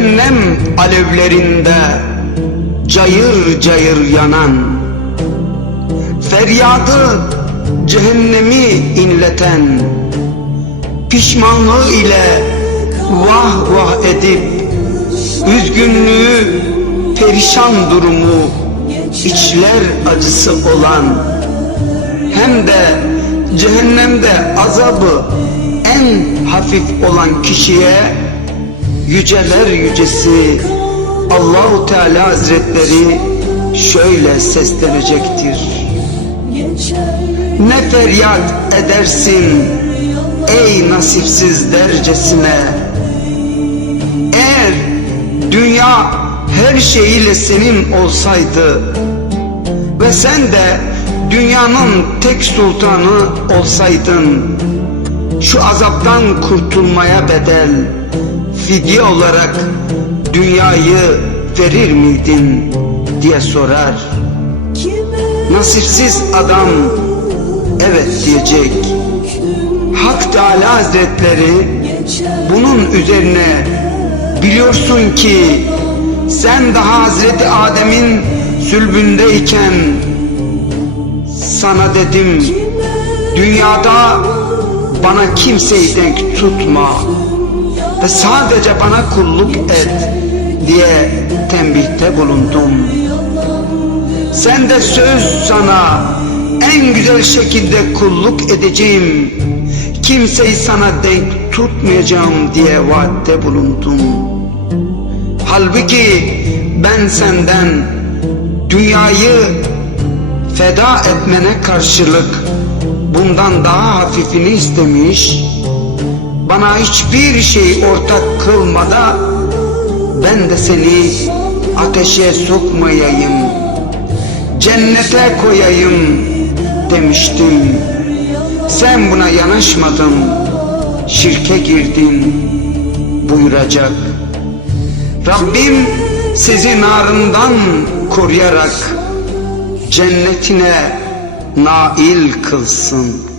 cehennem alevlerinde cayır cayır yanan Feryadı cehennemi inleten Pişmanlığı ile vah vah edip Üzgünlüğü perişan durumu içler acısı olan Hem de cehennemde azabı en hafif olan kişiye yüceler yücesi Allahu Teala Hazretleri şöyle seslenecektir. Ne feryat edersin ey nasipsiz dercesine. Eğer dünya her şeyiyle senin olsaydı ve sen de dünyanın tek sultanı olsaydın şu azaptan kurtulmaya bedel fidye olarak dünyayı verir miydin diye sorar. Nasipsiz adam evet diyecek. Hak Teala Hazretleri bunun üzerine biliyorsun ki sen daha Hazreti Adem'in sülbündeyken sana dedim dünyada bana kimseyi denk tutma ve sadece bana kulluk et diye tembihte bulundum. Sen de söz sana en güzel şekilde kulluk edeceğim. Kimseyi sana denk tutmayacağım diye vaatte bulundum. Halbuki ben senden dünyayı feda etmene karşılık bundan daha hafifini istemiş, bana hiçbir şey ortak kılmada ben de seni ateşe sokmayayım, cennete koyayım demiştim. Sen buna yanaşmadın, şirke girdin buyuracak. Rabbim sizi narından koruyarak cennetine nail kılsın.